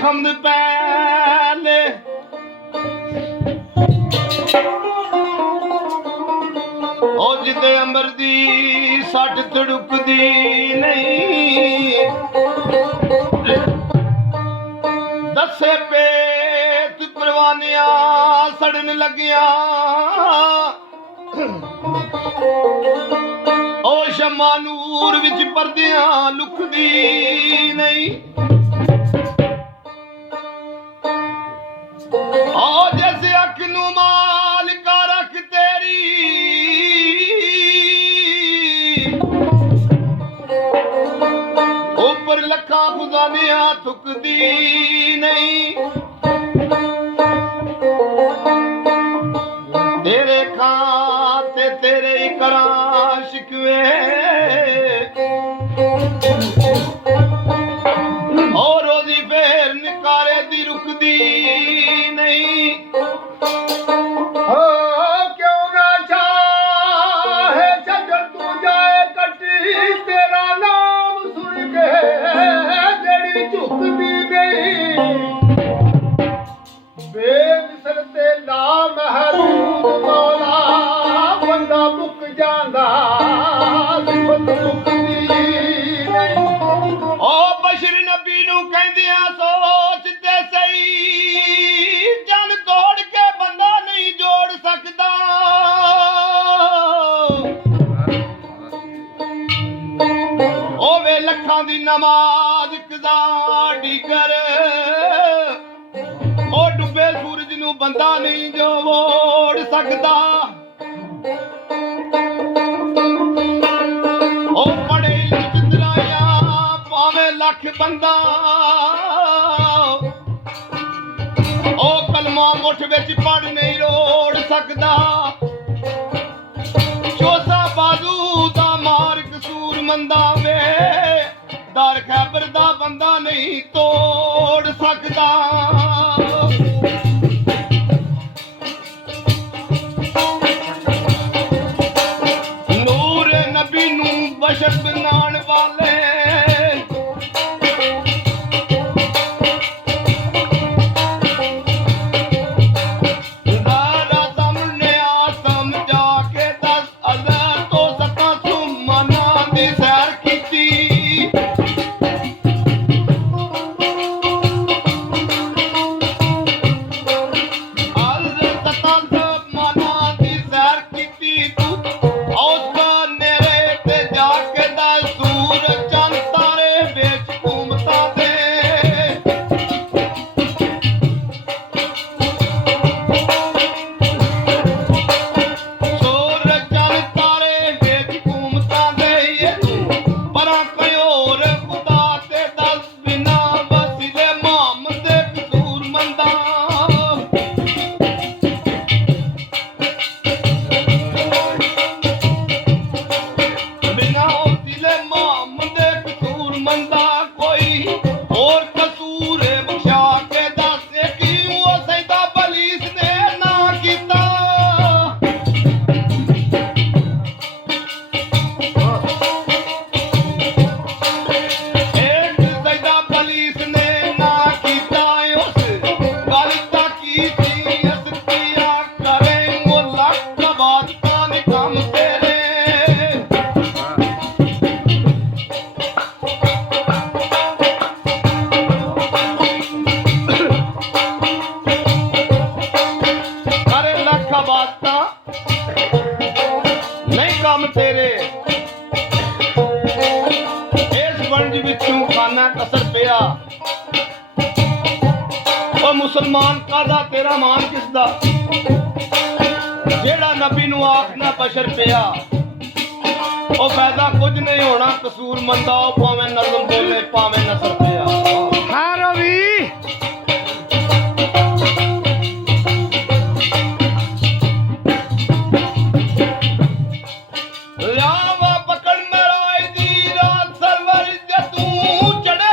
ਹਮਦ ਪਹਿਲੇ ਉਹ ਜਿੱਦੇ ਅੰਬਰ ਦੀ ਸੱਟ ਤੜੁਕਦੀ ਨਹੀਂ ਦੱਸੇ ਪੇਤ ਪਰਵਾਨਿਆਂ ਸੜਨ ਲੱਗਿਆ ਉਹ ਸ਼ਮਾ ਨੂਰ ਵਿੱਚ ਪਰਦਿਆਂ ਲੁਕਦੀ ਨਹੀਂ ओ जैसे अख नू मालिका रख तेरी ऊपर लखा खुदानिया थुकदी नहीं तेरे खाते तेरे ही करा शिकवे और ओदी फेर निकारे दी रुकदी क्यों ना चाहे छजर तू जाए कटी तेरा नाम सुन के जड़ी झुकदी नहीं बेमिसल ते नाम महबूब मौला बंदा मुक जांदा सिफत मुकदी नहीं ओ बशर नबी नू कहंदियां सोच ते सही ਲੱਖਾਂ ਦੀ ਨਮਾਜ਼ ਕਜ਼ਾ ਡੀਗਰ ਉਹ ਡੁੱਬੇ ਸੂਰਜ ਨੂੰ ਬੰਦਾ ਨਹੀਂ ਜੋ ਵੋੜ ਸਕਦਾ ਉਹ ਪੜੇ ਚਿਤਰਾਇਆ ਭਾਵੇਂ ਲੱਖ ਬੰਦਾ ਉਹ ਕਲਮਾ ਮੁੱਠ ਵਿੱਚ ਪੜ ਨਹੀਂ ਰੋੜ ਸਕਦਾ ਚੋਸਾ ਬਾਜ਼ੂ ਦਾ ਮਾਰ ਕਸੂਰ ਮੰਦਾ ਵੇ ਦਰ ਖੈਬਰ ਦਾ ਬੰਦਾ ਨਹੀਂ ਤੋੜ ਸਕਦਾ ਨੂਰ ਨਬੀ ਨੂੰ ਬਸ਼ਰ ਬਣਾਉਣ ਵਾਲੇ मुसलमान कादा तेरा मान किसदा जेड़ा नबी नू आखना बशर पिया ओ फायदा कुछ नहीं होना कसूर मंदा भावें नज़म बोले भावें नसर पिया हाँ रवि लावा पकड़ मेरा दी रात सरवर जे तू चढ़े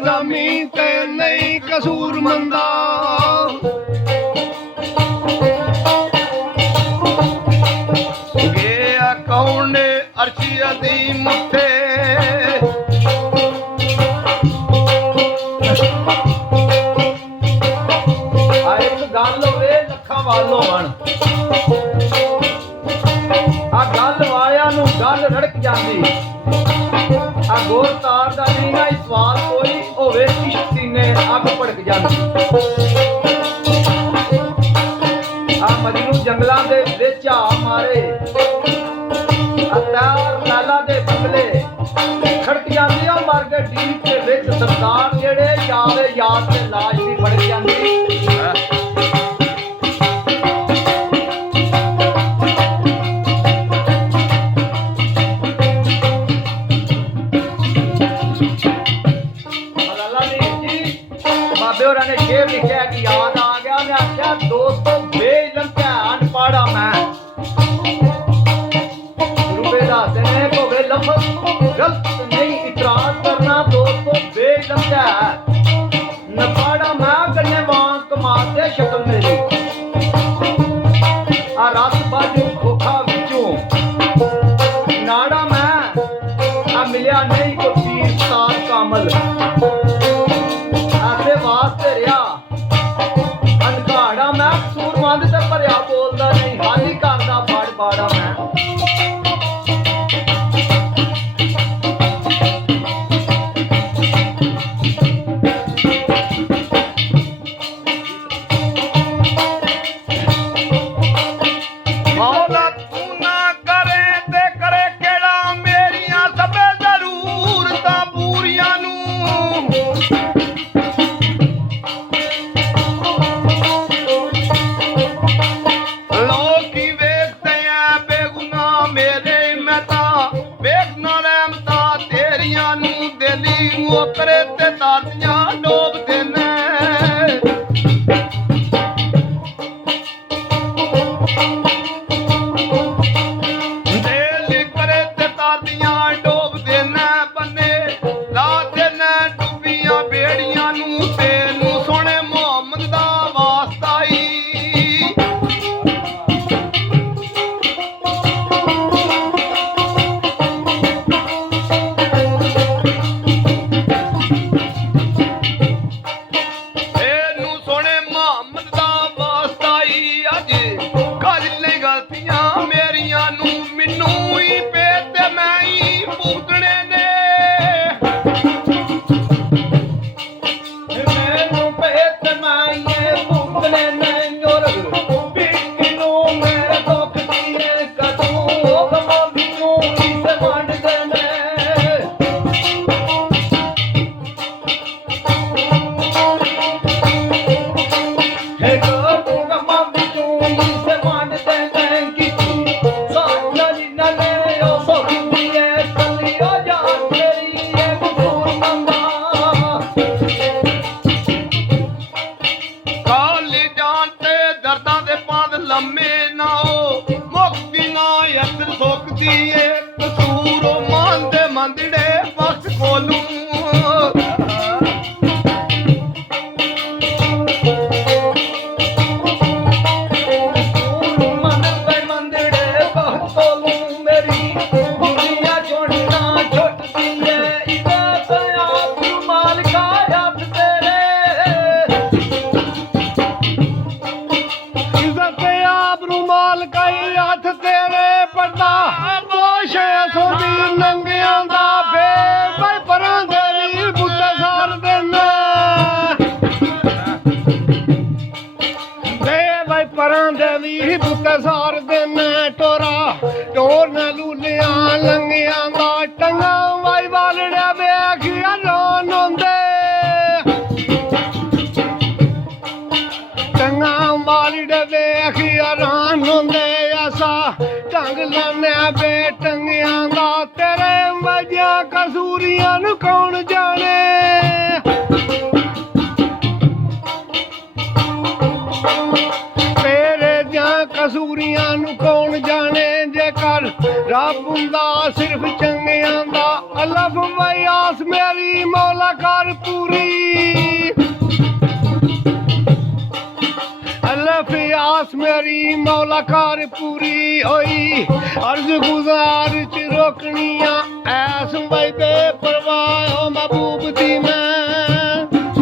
ਜ਼ਮੀਨ ਤੇ ਨਹੀਂ ਕਸੂਰ ਮੰਦਾ ਗਿਆ ਕੌਣ ਨੇ ਅਰਸ਼ੀ ਅਜ਼ੀਮ ਉੱਤੇ ਆ ਇੱਕ ਗੱਲ ਹੋਵੇ ਲੱਖਾਂ ਵਾਲੋਂ ਹਣ ਆ ਗੱਲ ਵਾਲਿਆਂ ਨੂੰ ਗੱਲ ਰੜਕ ਜਾਂਦੀ ਆ ਗੋਰ ਤਾਰ ਦਾ ਨਹੀਂ ਨਾ ਸਵਾਲ ਕੋਈ ਹੋਵੇ ਇਸ਼ਕ ਸੀਨੇ ਅੱਗ ਭੜਕ ਜਾਂਦੀ ਆ ਮਜਨੂ ਜੰਗਲਾਂ ਦੇ ਵਿੱਚ ਆ ਮਾਰੇ ਅਤਾਰ ਲਾਲਾ ਦੇ ਬੰਗਲੇ ਖੜਕ ਜਾਂਦੀ ਆ ਮਰ ਕੇ ਡੀਪ ਦੇ ਵਿੱਚ ਸਰਦਾਰ ਜਿਹੜੇ ਯਾਦ ਯਾਦ ਤੇ ਲਾਸ਼ ਵੀ ਫੜ ਜਾਂਦੀ ਬਾਬੇ ਹੋਰਾਂ ਨੇ ਸ਼ੇਰ ਲਿਖਿਆ ਕਿ ਯਾਦ ਆ ਗਿਆ ਮੈਂ ਆਖਿਆ ਦੋਸਤੋ ਬੇਇਲਮ ਧਿਆਨ ਪਾੜਾ ਮੈਂ ਰੁਪਏ ਦੱਸਦੇ ਨੇ ਕੋਵੇ ਲਫ਼ਜ਼ ਗਲਤ ਨਹੀਂ ਇਤਰਾਜ਼ ਕਰਨਾ ਦੋਸਤੋ ਬੇਇਲਮ ਧਿਆਨ ਨਾ ਪਾੜਾ ਮੈਂ ਕੰਨੇ ਵਾਂਗ ਕਮਾਤੇ ਸ਼ਕਲ ਮੇਰੀ ਆ ਰਸ ਬਾਜੂ ਖੋਖਾ ਵਿੱਚੋਂ ਨਾੜਾ ਮੈਂ ਆ ਮਿਲਿਆ ਨਹੀਂ ਕੋ ਪੀਰ ਸਾਰ ਕਾਮਲ ਆਸੇ ਵਾਸਤੇ ਰਿਹਾ ਅਨਘਾੜਾ ਮੈਂ ਸੂਰਮੰਦ ਤੇ ਭਰਿਆ ਬੋਲਦਾ ਨਹੀਂ ਹਾਲੀ ਕਰਦਾ ਫੜ ਬਾੜਾ ਮੈਂ ਮੌਲਾ ਤੂੰ ਨਾ ਕਰੇ ਤੇ ਕਰੇ ਕਿਹੜਾ ਮੇਰੀਆਂ ਸਭੇ ਜ਼ਰੂਰਤਾਂ ਪੂਰੀਆਂ ਨੂੰ ਕਰੇ ਤੇ ਤਾਰੀਆਂ ਡੋਬਦੇ ਨੇ ਦਿਲ ਕਰੇ ਤੇ ਤਾਰੀਆਂ ਡੋਬਦੇ ਨੇ ਬੰਨੇ ਲਾਦੇ ਨੇ ਡੁੱਬੀਆਂ ਬੇੜੀਆਂ ਨੂੰ ਤੈਨੂੰ ਸੋਹਣੇ ਮੁਹੰਮਦ ਦਾ ਵਾਸਤਾ ਈ ਸਾਰ ਦਿਨ ਟੋਰਾ ਟੋਰ ਨਾ ਲੂਲਿਆਂ ਲੰਗਿਆਂ ਦਾ ਟੰਗਾ ਵਾਈ ਵਾਲੜਿਆ ਵੇਖਿਆ ਰੋਣ ਹੁੰਦੇ ਟੰਗਾ ਵਾਲੜੇ ਵੇਖਿਆ ਰੋਣ ਹੁੰਦੇ ਆਸਾ ਢੰਗ ਲਾਨਿਆ ਬੇ ਟੰਗਿਆਂ ਦਾ ਤੇਰੇ ਵਜਿਆ ਕਸੂਰੀਆਂ ਨੂੰ ਕੌਣ ਜਾਣੇ ਕਸੂਰੀਆਂ ਨੂੰ ਕੌਣ ਜਾਣੇ ਜੇਕਰ ਰੱਬ ਹੁੰਦਾ ਸਿਰਫ ਚੰਗਿਆਂ ਦਾ ਅਲਫ ਵਿਆਸ ਮੇਰੀ ਮੌਲਾ ਮੌਲਾ ਕਰ ਪੂਰੀ अल्लाह आस मेरी मौला कार पूरी होई अर्ज गुजार च रोकनिया ऐस भाई बेपरवाह ओ महबूब दी मैं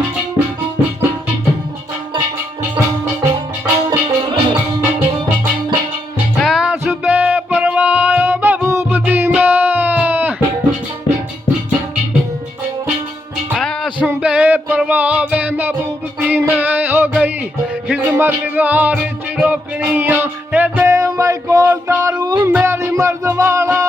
ऐस बेपरवाह ओ महबूब दी मैं ऐस बेपरवाह वे महबूब दी मैं हो गई खिदमत गार च रोकनिया ए दे मैं कोल दारू मेरी मर्द वाला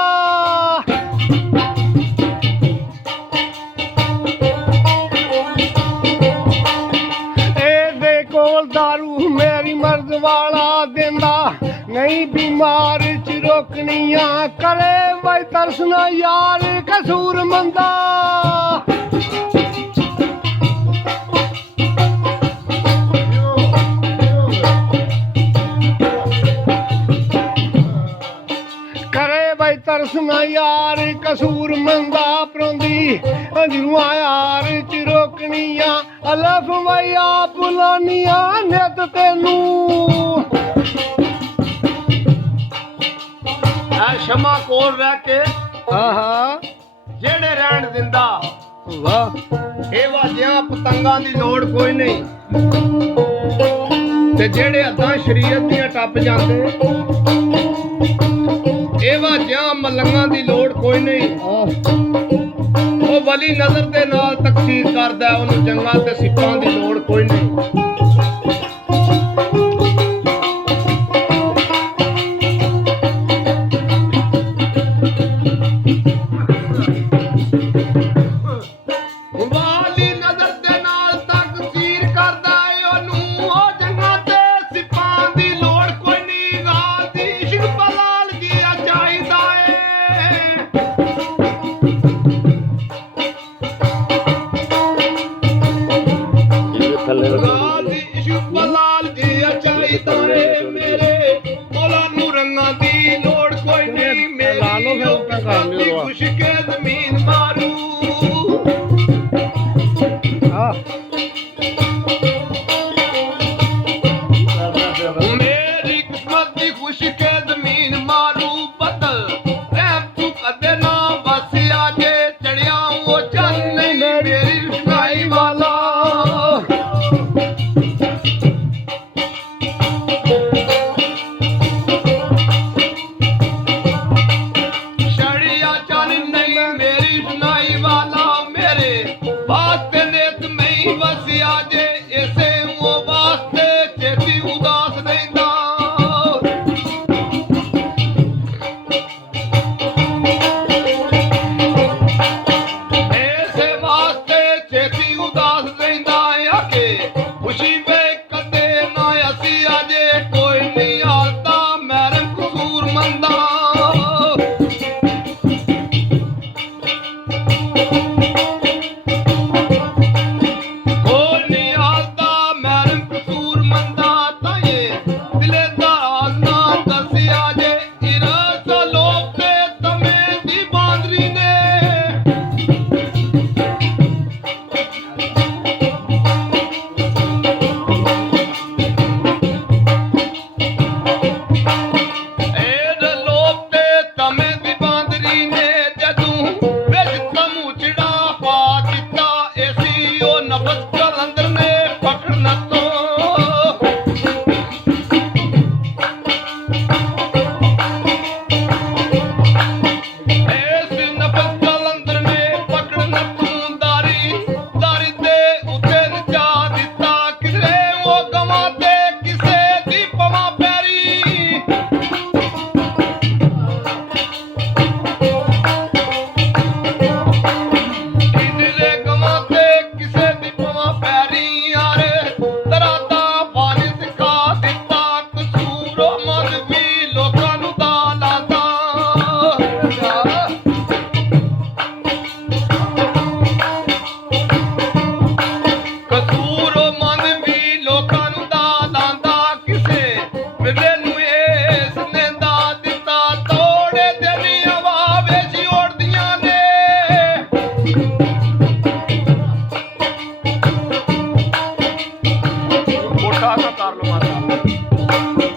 ए दे कोल दारू मेरी मर्द वाला देंदा नहीं बीमार च रोकनिया करे मैं तरसना यार कसूर मंदा तरसना यार कसूर मंदा परोंदी अंजरूआ यार च रोकनिया अलफ वैया बुलानिया नित तेनू ਐ ਸ਼ਮਾ ਕੋਲ ਰਹਿ ਕੇ ਆਹਾ ਜਿਹੜੇ ਰਹਿਣ ਦਿੰਦਾ ਵਾਹ ਇਹ ਵਾਜਿਆਂ ਪਤੰਗਾਂ ਦੀ ਲੋੜ ਕੋਈ ਨਹੀਂ ਤੇ ਜਿਹੜੇ ਅੱਧਾਂ ਸ਼ਰੀਅਤ ਦੀਆਂ ਟੱਪ ਜਾਂਦੇ ਇਹ ਵਾਜਿਆਂ ਮਲੰਗਾਂ ਦੀ ਲੋੜ ਕੋਈ ਨਹੀਂ ਉਹ ਵਲੀ ਨਜ਼ਰ ਦੇ ਨਾਲ ਤਕਸੀਰ ਕਰਦਾ ਉਹਨੂੰ ਜੰਗਾਂ ਤੇ ਸਿੱਪਾਂ ਦੀ ਲੋੜ ਕੋਈ ਨਹੀਂ ਵੇ